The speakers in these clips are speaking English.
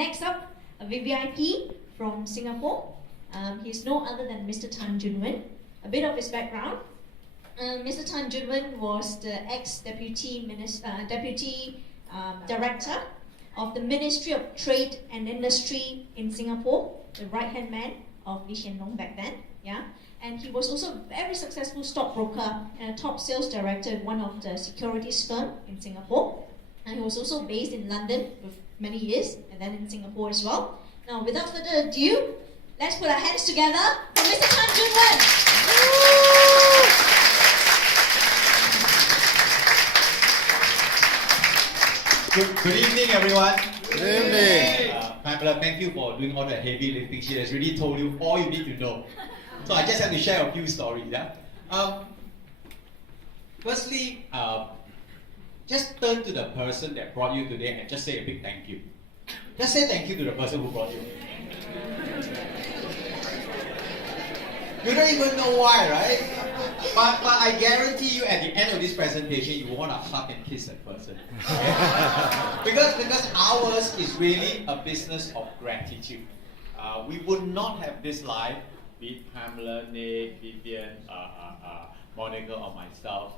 Next up, a VVIP from Singapore. He's no other than Mr. Juin. A bit of his background. Mr. Juin was the ex-deputy director of the Ministry of Trade and Industry in Singapore, the right-hand man of Lee Hsien Loong back then. Yeah, and he was also a very successful stockbroker and a top sales director in one of the securities firm in Singapore. And he was also based in London for many years, and then in Singapore as well. Now, without further ado, let's put our hands together for Mr. Juin. Good evening, everyone. Good evening. Pamela, thank you for doing all the heavy lifting. She has really told you all you need to know. So I just have to share a few stories. Yeah. Firstly, just turn to the person that brought you today and just say a big thank you. Just say thank you to the person who brought you. You don't even know why, right? But I guarantee you at the end of this presentation, you want to hug and kiss that person. Okay? because ours is really a business of gratitude. We would not have this life, be it Pamela, Nick, Vivian, Monica, or myself,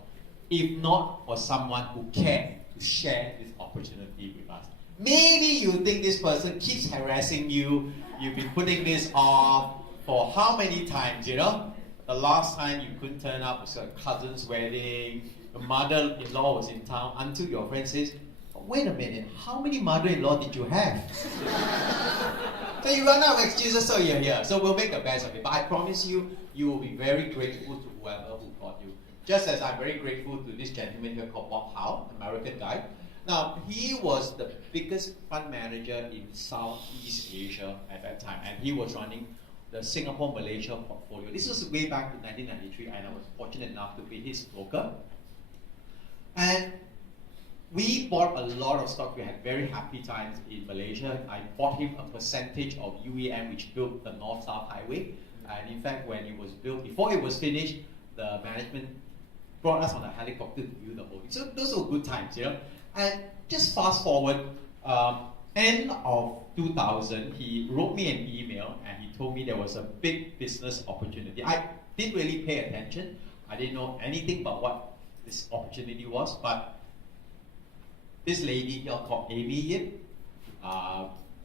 if not for someone who cared to share this opportunity with us. Maybe you think this person keeps harassing you, you've been putting this off for how many times, you know? The last time you couldn't turn up was a cousin's wedding, your mother-in-law was in town, until your friend says, wait a minute, how many mother-in-law did you have? So you run out of excuses, so you're here. So we'll make the best of it. But I promise you, you will be very grateful to whoever who brought you. Just as I'm very grateful to this gentleman here called Bob Howe, American guy. Now, he was the biggest fund manager in Southeast Asia at that time, and he was running the Singapore-Malaysia portfolio. This was way back in 1993, and I was fortunate enough to be his broker. And we bought a lot of stock. We had very happy times in Malaysia. I bought him a percentage of UEM, which built the North-South Highway. And in fact, when it was built, before it was finished, the management brought us on a helicopter to view the whole thing. So those were good times, you know. And just fast forward, end of 2000, he wrote me an email and he told me there was a big business opportunity. I didn't really pay attention. I didn't know anything about what this opportunity was, but this lady here called Amy Yip,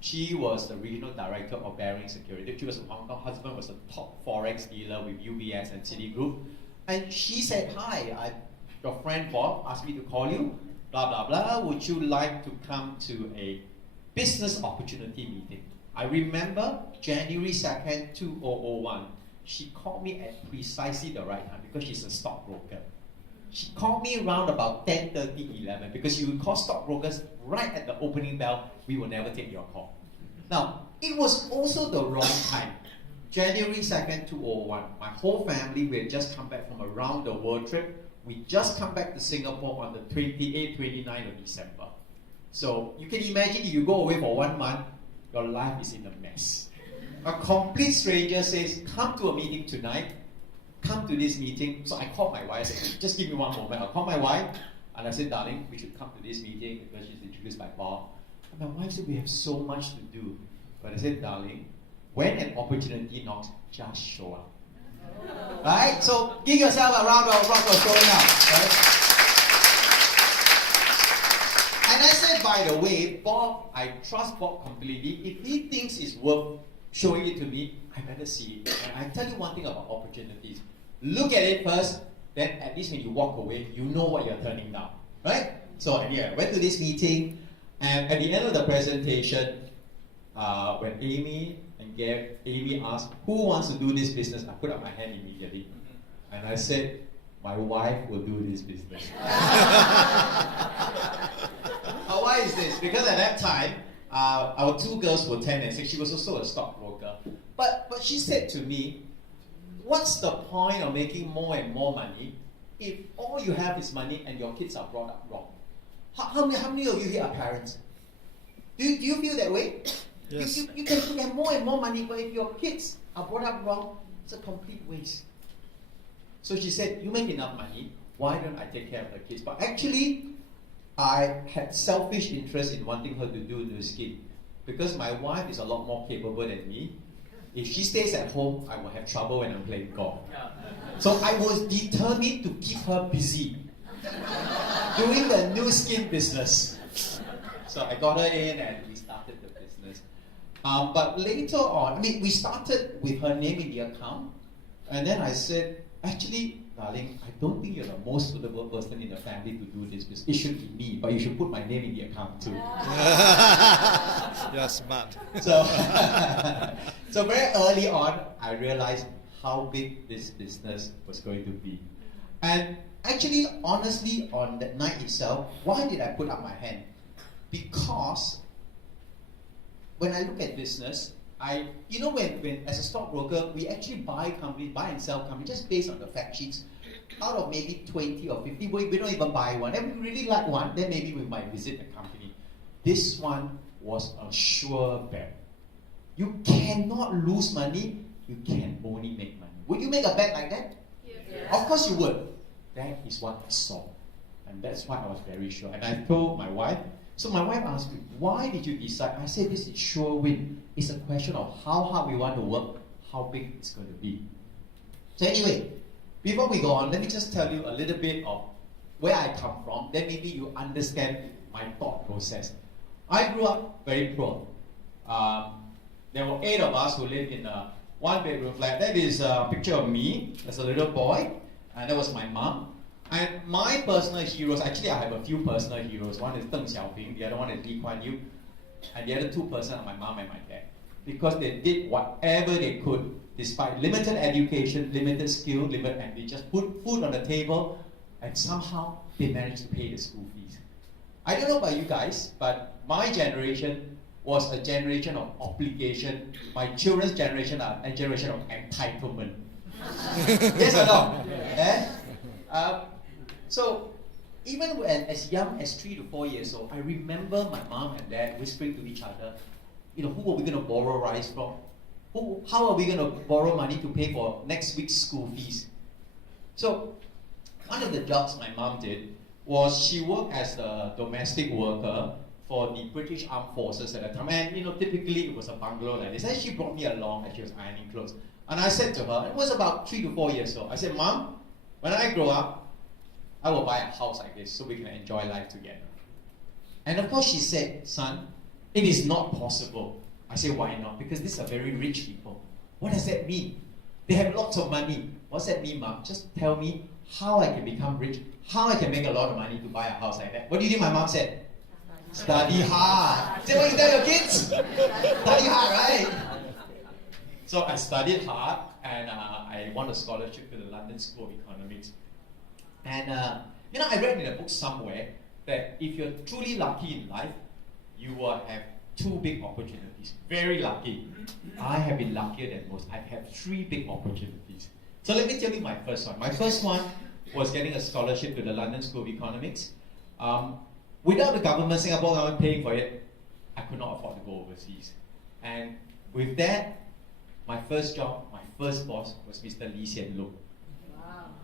she was the regional director of Baring Security. She was from Hong Kong. Her husband was a top forex dealer with UBS and Citigroup. And she said, hi, your friend Bob asked me to call you, blah, blah, blah. Would you like to come to a business opportunity meeting? I remember January 2nd, 2001. She called me at precisely the right time because she's a stockbroker. She called me around about 10:30, 11 because you would call stockbrokers right at the opening bell. We will never take your call. Now, it was also the wrong time. January 2nd, 2001. My whole family, we had just come back from a round the world trip. We just come back to Singapore on the 28th, 29th of December. So you can imagine if you go away for 1 month, your life is in a mess. A complete stranger says, come to a meeting tonight. Come to this meeting. So I called my wife. I said, just give me one moment. I'll call my wife. And I said, darling, we should come to this meeting because she's introduced by Bob. And my wife said, we have so much to do. But I said, darling, when an opportunity knocks, just show up. Right? So give yourself a round of applause for showing up. Right? And I said, by the way, Bob, I trust Bob completely. If he thinks it's worth showing it to me, I better see it. And I tell you one thing about opportunities. Look at it first, then at least when you walk away, you know what you're turning down. Right? So yeah, I went to this meeting, and at the end of the presentation, when Amy asked, who wants to do this business, I put up my hand immediately. And I said, my wife will do this business. Why is this? Because at that time, our two girls were 10 and 6. She was also a stockbroker. But she said to me, what's the point of making more and more money if all you have is money and your kids are brought up wrong? How many of you here are parents? Do you feel that way? Yes. You can have more and more money, but if your kids are brought up wrong, it's a complete waste. So she said, you make enough money, why don't I take care of the kids? But actually, I had selfish interest in wanting her to do the skin. because my wife is a lot more capable than me. If she stays at home, I will have trouble when I'm playing golf. So I was determined to keep her busy doing the new skin business. So I got her in and we started the business. But later on, we started with her name in the account, and then I said, actually, darling, I don't think you're the most suitable person in the family to do this business. It should be me, but you should put my name in the account too. You're smart. So, so very early on, I realized how big this business was going to be. And actually, honestly, on that night itself, why did I put up my hand? Because when I look at business, when as a stockbroker, we actually buy companies, buy and sell companies just based on the fact sheets. Out of maybe 20 or 50, we don't even buy one. And we really like one, then maybe we might visit the company. This one was a sure bet. You cannot lose money, you can only make money. Would you make a bet like that? Yeah. Of course you would. That is what I saw. And that's why I was very sure. And I told my wife, so my wife asked me, why did you decide? I said, this is sure win. It's a question of how hard we want to work, how big it's going to be. So anyway, before we go on, let me just tell you a little bit of where I come from. Then maybe you understand my thought process. I grew up very poor. There were 8 of us who lived in a 1-bedroom flat. That is a picture of me as a little boy. And that was my mom. And my personal heroes, actually I have a few personal heroes. One is Deng Xiaoping, the other one is Lee Kuan Yew. And the other 2 persons are my mom and my dad. Because they did whatever they could, despite limited education, limited skill, and they just put food on the table, and somehow they managed to pay the school fees. I don't know about you guys, but my generation was a generation of obligation. My children's generation are a generation of entitlement. Yes or no? Yeah? So, even when as young as 3 to 4 years old, I remember my mom and dad whispering to each other, who are we going to borrow rice from? How are we going to borrow money to pay for next week's school fees? So, one of the jobs my mom did was she worked as a domestic worker for the British Armed Forces at the time. And typically it was a bungalow like this. And she brought me along as she was ironing clothes. And I said to her, it was about 3 to 4 years old, I said, Mom, when I grow up, I will buy a house like this so we can enjoy life together. And of course she said, son, it is not possible. I said, why not? Because these are very rich people. What does that mean? They have lots of money. What's that mean, Mom? Just tell me how I can become rich, how I can make a lot of money to buy a house like that. What do you think my mom said? Study hard. Is that what you tell your kids? Study hard, right? So I studied hard and I won a scholarship to the London School of Economics. And I read in a book somewhere that if you're truly lucky in life, you will have 2 big opportunities. Very lucky. I have been luckier than most. I've had 3 big opportunities. So let me tell you my first one. My first one was getting a scholarship to the London School of Economics. Without the government, Singapore government paying for it, I could not afford to go overseas. And with that, my first job, my first boss was Mr. Lee Hsien Loong.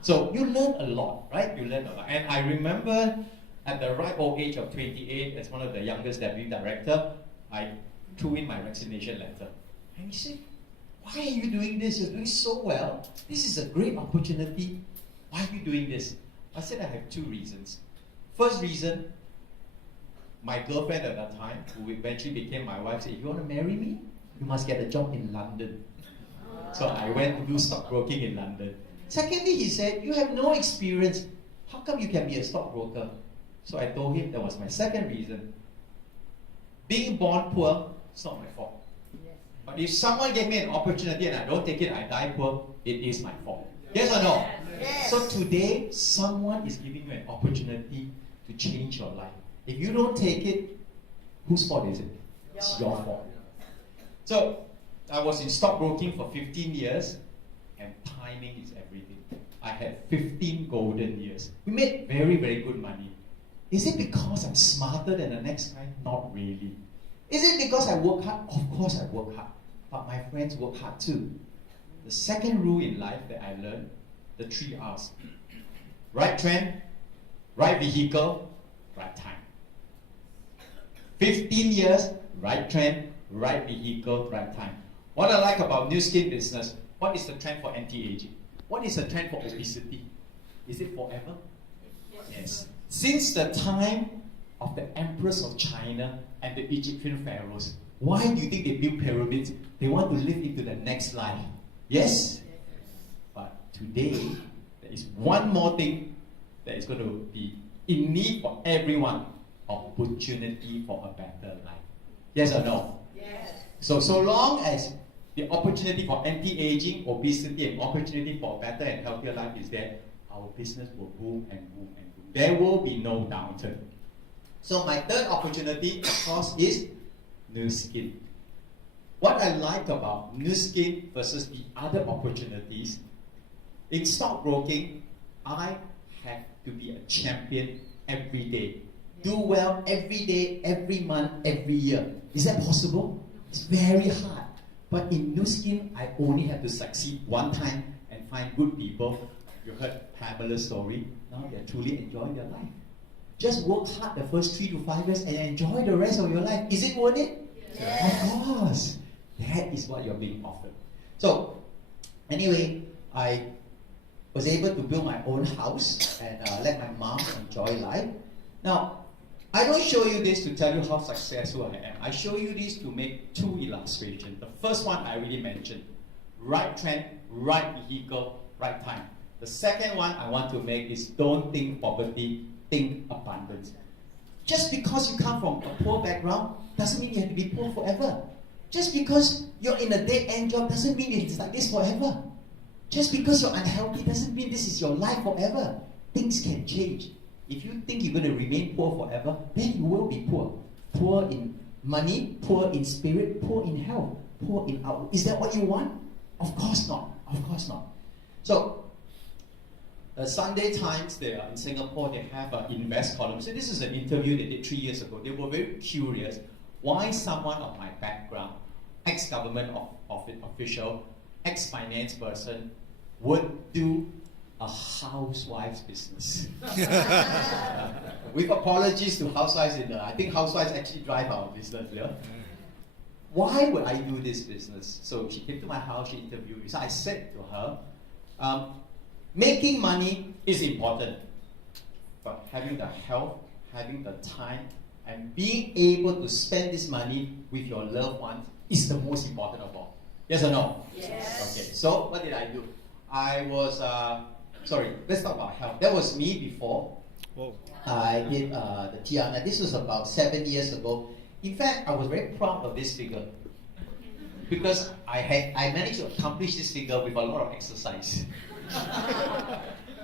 So you learn a lot, right? You learn a lot. And I remember at the ripe old age of 28, as one of the youngest deputy director, I threw in my resignation letter. And he said, why are you doing this? You're doing so well. This is a great opportunity. Why are you doing this? I said I have 2 reasons. First reason, my girlfriend at that time, who eventually became my wife, said, if you want to marry me, you must get a job in London. So I went to do stockbroking in London. Secondly, he said, you have no experience. How come you can be a stockbroker? So I told him that was my second reason. Being born poor, it's not my fault. But if someone gave me an opportunity and I don't take it, I die poor, it is my fault. Yes or no? Yes. So today, someone is giving you an opportunity to change your life. If you don't take it, whose fault is it? It's your fault. So I was in stockbroking for 15 years, and timing is everything. I had 15 golden years. We made very, very good money. Is it because I'm smarter than the next guy? Not really. Is it because I work hard? Of course I work hard. But my friends work hard too. The second rule in life that I learned, the 3 R's. Right trend, right vehicle, right time. 15 years, right trend, right vehicle, right time. What I like about Nu Skin business, what is the trend for anti-aging? What is the trend for obesity? Is it forever? Yes. Since the time of the emperors of China and the Egyptian pharaohs, why do you think they built pyramids? They want to live into the next life. Yes? But today, there is one more thing that is going to be in need for everyone. Opportunity for a better life. Yes or no? Yes. So long as the opportunity for anti-aging, obesity, and opportunity for a better and healthier life is there, our business will boom and boom and boom. There will be no downturn. So my third opportunity, of course, is Nu Skin. What I like about Nu Skin versus the other opportunities, in stockbroking, I have to be a champion every day. Do well every day, every month, every year. Is that possible? It's very hard. But in Nu Skin, I only have to succeed one time and find good people. You heard Pamela's story. Now they're truly enjoying their life. Just work hard the first 3 to 5 years and enjoy the rest of your life. Is it worth it? Yes. Of course. That is what you're being offered. So, anyway, I was able to build my own house and let my mom enjoy life. Now, I don't show you this to tell you how successful I am. I show you this to make 2 illustrations. The first one I already mentioned. Right trend, right vehicle, right time. The second one I want to make is don't think poverty, think abundance. Just because you come from a poor background doesn't mean you have to be poor forever. Just because you're in a dead-end job doesn't mean it's like this forever. Just because you're unhealthy doesn't mean this is your life forever. Things can change. If you think you're going to remain poor forever, then you will be poor. Poor in money, poor in spirit, poor in health, poor in outlook. Is that what you want? Of course not. Of course not. So, the Sunday Times, they are in Singapore, they have an invest column. So this is an interview they did 3 years ago. They were very curious why someone of my background, ex-government official, ex-finance person, would do a housewife's business. With apologies to housewives I think housewives actually drive our business, yeah? Why would I do this business? So she came to my house, she interviewed me. So I said to her, making money is important, but having the health, having the time, and being able to spend this money with your loved ones is the most important of all. Yes or no? Yes. Okay, so what did I do? I was, let's talk about health. That was me before. Whoa. I did the Tiana. This was about 7 years ago. In fact, I was very proud of this figure because I managed to accomplish this figure with a lot of exercise.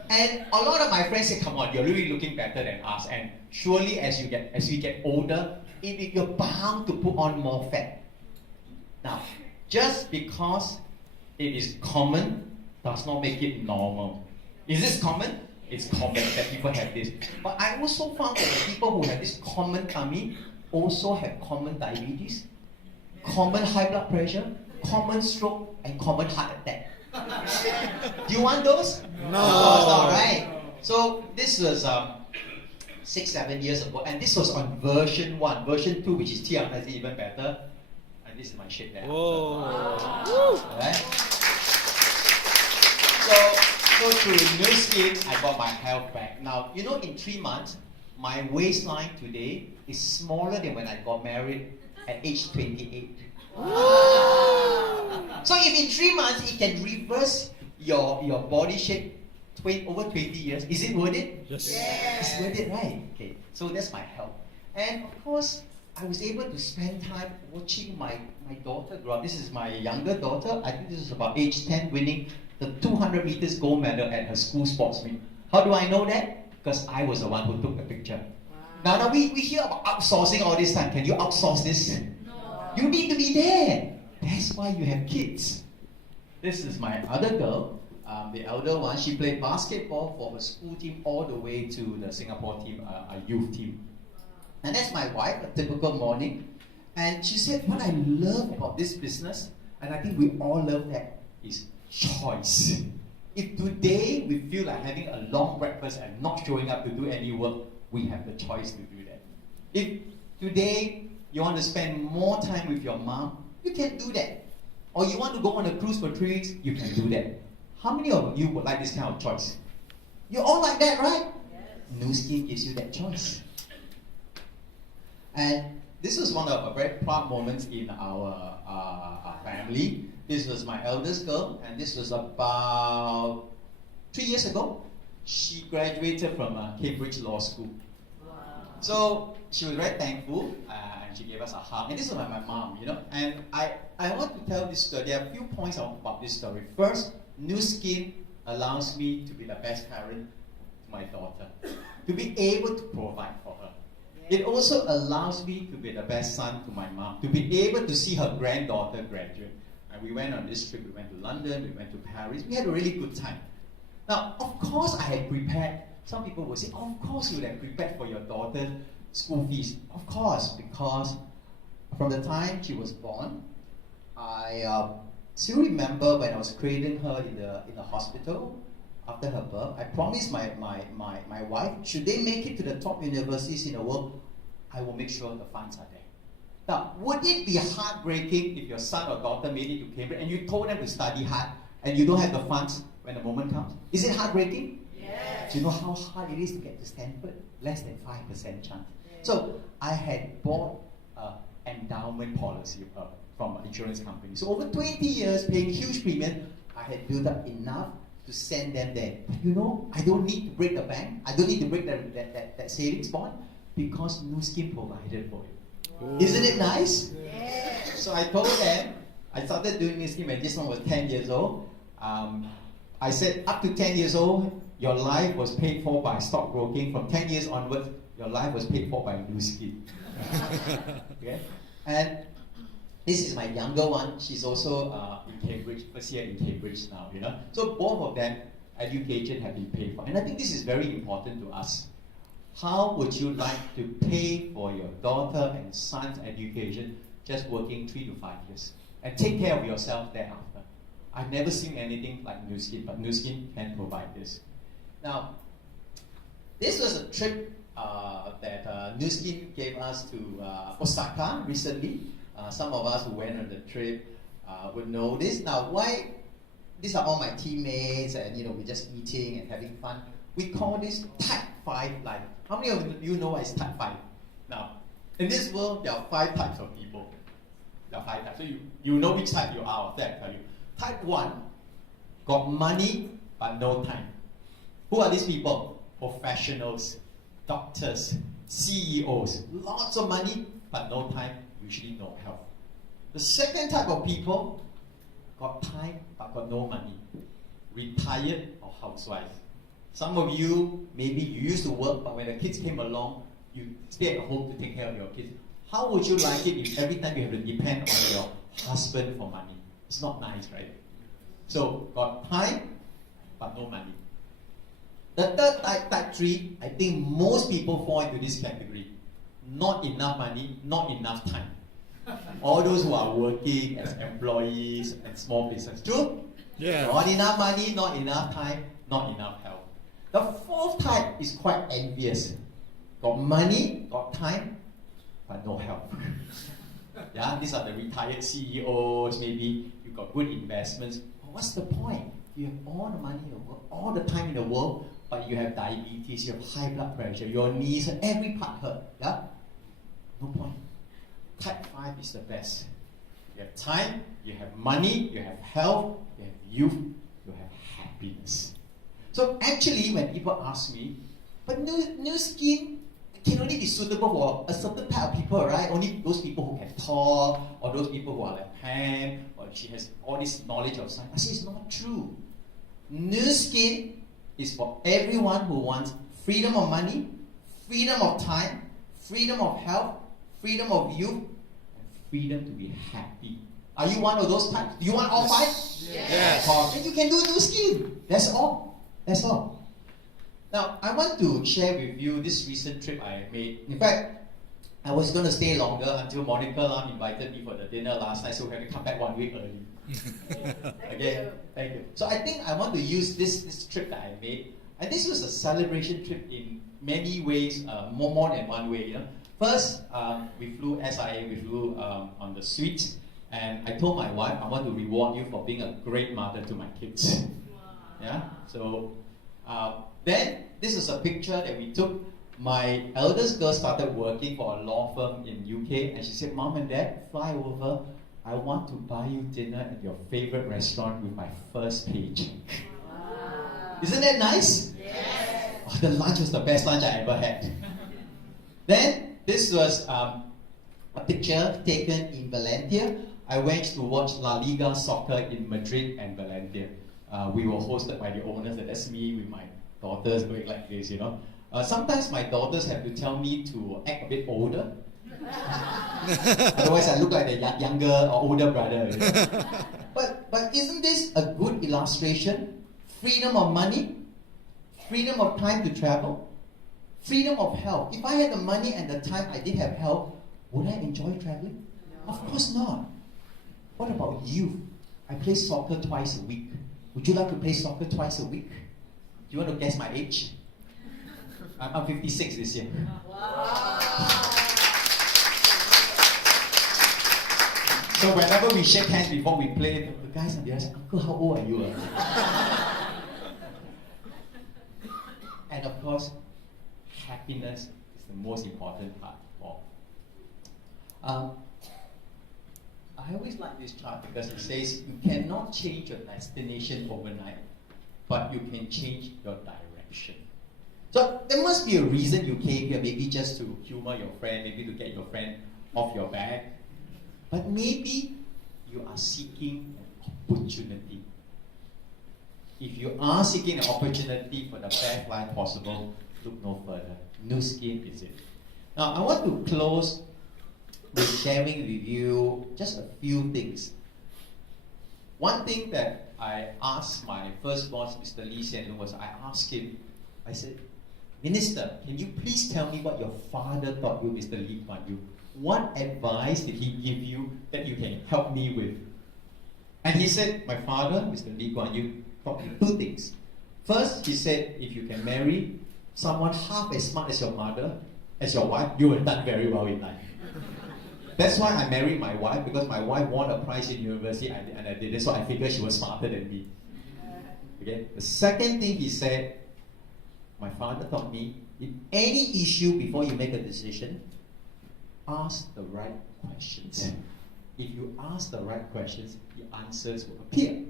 And a lot of my friends say, "Come on, you're really looking better than us." And surely, as we get older, you're bound to put on more fat. Now, just because it is common does not make it normal. Is this common? It's common that people have this. But I also found that the people who have this common tummy also have common diabetes, common high blood pressure, common stroke, and common heart attack. Do you want those? No. Of course not, right? So this was 6-7 years ago, and this was on version 1. Version 2, which is Tiana, is even better. And this is my shape there. Whoa. Right? So through Nu Skin, I got my health back. Now, you know, in 3 months, my waistline today is smaller than when I got married at age 28. So if in 3 months it can reverse your body shape over 20 years, is it worth it? Yes. It's worth it, right? Okay, so that's my health. And of course, I was able to spend time watching my daughter grow up. This is my younger daughter. I think this is about age 10, winning the 200 meters gold medal at her school sports meet. How do I know that? Because I was the one who took the picture. Now we hear about outsourcing all this time. Can you outsource this? No. You need to be there. That's why you have kids. This is my other girl, the elder one. She played basketball for her school team all the way to the Singapore team, a youth team. And that's my wife, a typical morning. And she said, what I love about this business, and I think we all love that, is choice. If today we feel like having a long breakfast and not showing up to do any work, we have the choice to do that. If today you want to spend more time with your mom, you can do that. Or you want to go on a cruise for 3 weeks, you can do that. How many of you would like this kind of choice? You all like that, right? Yes. Nu Skin gives you that choice. And this was one of the very proud moments in our family. This was my eldest girl, and this was about 3 years ago. She graduated from Cambridge Law School. Wow. So she was very thankful, and she gave us a hug. And this was my mom, you know. And I want to tell this story. There are a few points about this story. First, Nu Skin allows me to be the best parent to my daughter, to be able to provide for her. It also allows me to be the best son to my mom, to be able to see her granddaughter graduate. And we went on this trip, we went to London, we went to Paris, we had a really good time. Now, of course I had prepared, some people will say, of course you would have prepared for your daughter's school fees. Of course, because from the time she was born, I still remember when I was cradling her in the hospital, after her birth, I promised my wife, should they make it to the top universities in the world, I will make sure the funds are there. Now, would it be heartbreaking if your son or daughter made it to Cambridge and you told them to study hard and you don't have the funds when the moment comes? Is it heartbreaking? Yes. Do you know how hard it is to get to Stanford? Less than 5% chance. Yes. So I had bought an endowment policy from an insurance company. So over 20 years, paying huge premium, I had built up enough to send them there. But you know, I don't need to break the bank. I don't need to break that savings bond because Nu Skin provided for it. Wow. Isn't it nice? Yeah. So I told them, I started doing Nu Skin when this one was 10 years old. I said, up to 10 years old, your life was paid for by stockbroking. From 10 years onwards, your life was paid for by Nu Skin. Okay? And this is my younger one. She's also in Cambridge, first year in Cambridge now, you know. So both of them, education have been paid for. And I think this is very important to us. How would you like to pay for your daughter and son's education just working 3 to 5 years? And take care of yourself thereafter. I've never seen anything like Nu Skin, but Nu Skin can provide this. Now, this was a trip that Nu Skin gave us to Osaka recently. Some of us who went on the trip would know this. Now, why? These are all my teammates, and you know, we're just eating and having fun. We call this Type 5 life. How many of you know what is Type 5? Now, in this world, there are 5 types of people. There are 5 types. So you know which type you are. After I tell you. Type 1, got money but no time. Who are these people? Professionals, doctors, CEOs. Lots of money but no time. Usually no health. The second type of people got time but got no money. Retired or housewife. Some of you, maybe you used to work, but when the kids came along, you stay at home to take care of your kids. How would you like it if every time you have to depend on your husband for money? It's not nice, right? So, got time but no money. The third type, type 3, I think most people fall into this category. Not enough money, not enough time. All those who are working as employees and small business. True? Yeah. Not enough money, not enough time, not enough help. The fourth type is quite envious. Got money, got time, but no help. Yeah, these are the retired CEOs, maybe you got good investments. But what's the point? You have all the money in the world, all the time in the world, but you have diabetes, you have high blood pressure, your knees, and every part hurt. Yeah? No point. Type 5 is the best. You have time, you have money, you have health, you have youth, you have happiness. So actually, when people ask me, but Nu Skin can only be suitable for a certain type of people, right? Only those people who can talk, or those people who are like ham, or she has all this knowledge of science. I say it's not true. Nu Skin is for everyone who wants freedom of money, freedom of time, freedom of health, freedom of youth, and freedom to be happy. Are you one of those types? Do you want all 5? Yes. Then you can do Nu Skin. That's all. That's all. Now, I want to share with you this recent trip I made. In fact, I was going to stay longer until Monica Lam invited me for the dinner last night, so we had to come back 1 week early. Thank you. So I think I want to use this trip that I made. And this was a celebration trip in many ways, more than one way. You know? First, we flew SIA, we flew on the suite, and I told my wife, I want to reward you for being a great mother to my kids. Yeah. So then this is a picture that we took. My eldest girl started working for a law firm in UK, and she said, "Mom and Dad, fly over. I want to buy you dinner at your favorite restaurant with my first paycheck." Isn't that nice? Yes. Oh, the lunch was the best lunch I ever had. Then this was a picture taken in Valencia. I went to watch La Liga soccer in Madrid and Valencia. We were hosted by the owners, and that's me with my daughters going like this, you know. Sometimes my daughters have to tell me to act a bit older. Otherwise, I look like a younger or older brother. You know? But isn't this a good illustration? Freedom of money, freedom of time to travel, freedom of health. If I had the money and the time I did have health, would I enjoy traveling? No. Of course not. What about you? I play soccer twice a week. Would you like to play soccer twice a week? Do you want to guess my age? I'm 56 this year. Wow. So whenever we shake hands before we play, the guys on the other side, "Uncle, how old are you?" And of course, happiness is the most important part of all. I always like this chart because it says you cannot change your destination overnight, but you can change your direction. So there must be a reason you came here, maybe just to humor your friend, maybe to get your friend off your back. But maybe you are seeking an opportunity. If you are seeking an opportunity for the best life possible, look no further. Nu Skin is it. Now I want to close with sharing with you just a few things. One thing that I asked my first boss, Mr. Lee Hsien Loong, was I asked him, I said, "Minister, can you please tell me what your father taught you, Mr. Lee Kuan Yew? What advice did he give you that you can help me with?" And he said, "My father, Mr. Lee Kuan Yew, taught me two things. First, he said, if you can marry someone half as smart as your mother, as your wife, you will have done very well in life." That's why I married my wife, because my wife won a prize in university and I did it, so I figured she was smarter than me. Okay. The second thing he said, my father taught me, in any issue before you make a decision, ask the right questions. If you ask the right questions, the answers will appear.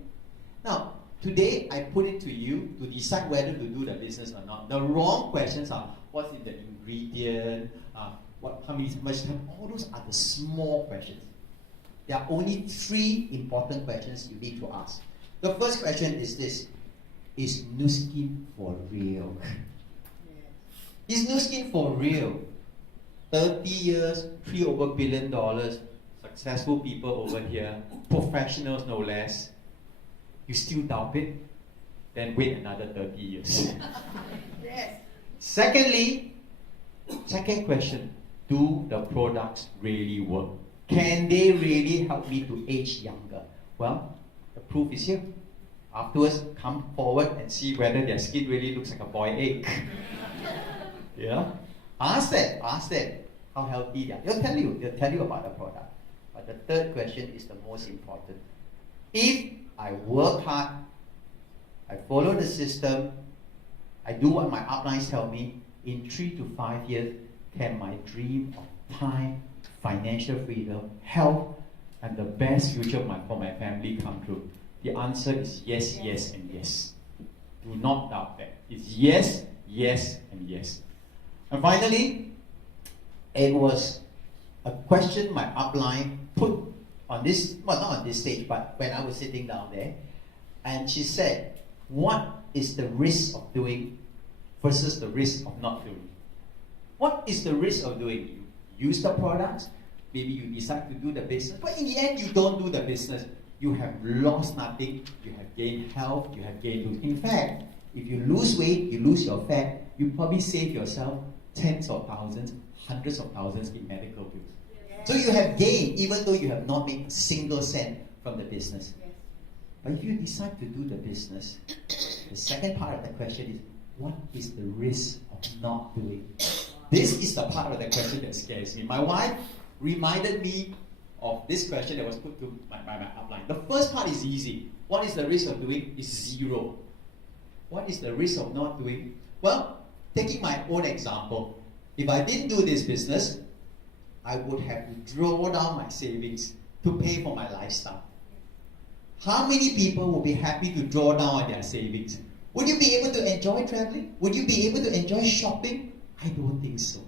Now, today I put it to you to decide whether to do the business or not. The wrong questions are, what's in the ingredient, how much time, all those are the small questions. There are only three important questions you need to ask. The first question is this: is Nu Skin for real? Is Nu Skin for real? 30 years, $3 billion, successful people over here, professionals no less. You still doubt it? Then wait another 30 years. Yes. Second question, do the products really work? Can they really help me to age younger? Well, the proof is here. Afterwards, come forward and see whether their skin really looks like a boiled egg. Yeah? Ask them how healthy they are. They'll tell you about the product. But the third question is the most important. If I work hard, I follow the system, I do what my uplines tell me, in 3 to 5 years, can my dream of time, financial freedom, health, and the best future for my family come true? The answer is yes, yes, and yes. Do not doubt that. It's yes, yes, and yes. And finally, it was a question my upline put on this, well, not on this stage, but when I was sitting down there. And she said, what is the risk of doing versus the risk of not doing? What is the risk of doing? You use the products, maybe you decide to do the business, but in the end, you don't do the business. You have lost nothing, you have gained health, you have gained. In fact, if you lose weight, you lose your fat, you probably save yourself tens of thousands, hundreds of thousands in medical bills. Yes. So you have gained, even though you have not made a single cent from the business. Yes. But if you decide to do the business, the second part of the question is, what is the risk of not doing? This is the part of the question that scares me. My wife reminded me of this question that was put to my outline. The first part is easy. What is the risk of doing? Is zero. What is the risk of not doing? Well, taking my own example, if I didn't do this business, I would have to draw down my savings to pay for my lifestyle. How many people will be happy to draw down on their savings? Would you be able to enjoy traveling? Would you be able to enjoy shopping? I don't think so.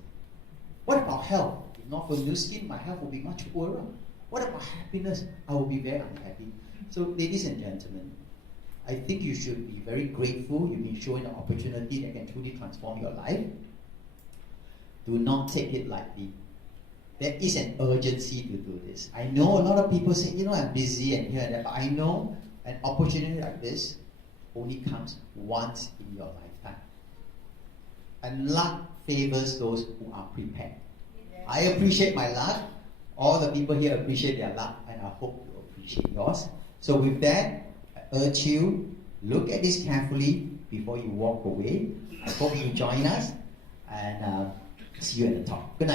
What about health? If not for new skin, my health will be much poorer. What about happiness? I will be very unhappy. So, ladies and gentlemen, I think you should be very grateful. You've been shown an opportunity that can truly transform your life. Do not take it lightly. There is an urgency to do this. I know a lot of people say, I'm busy and here and there, but I know an opportunity like this only comes once in your lifetime. And luck favors those who are prepared. I appreciate my luck. All the people here appreciate their luck, and I hope you appreciate yours. So with that, I urge you, look at this carefully before you walk away. I hope you join us, and see you at the top. Good night.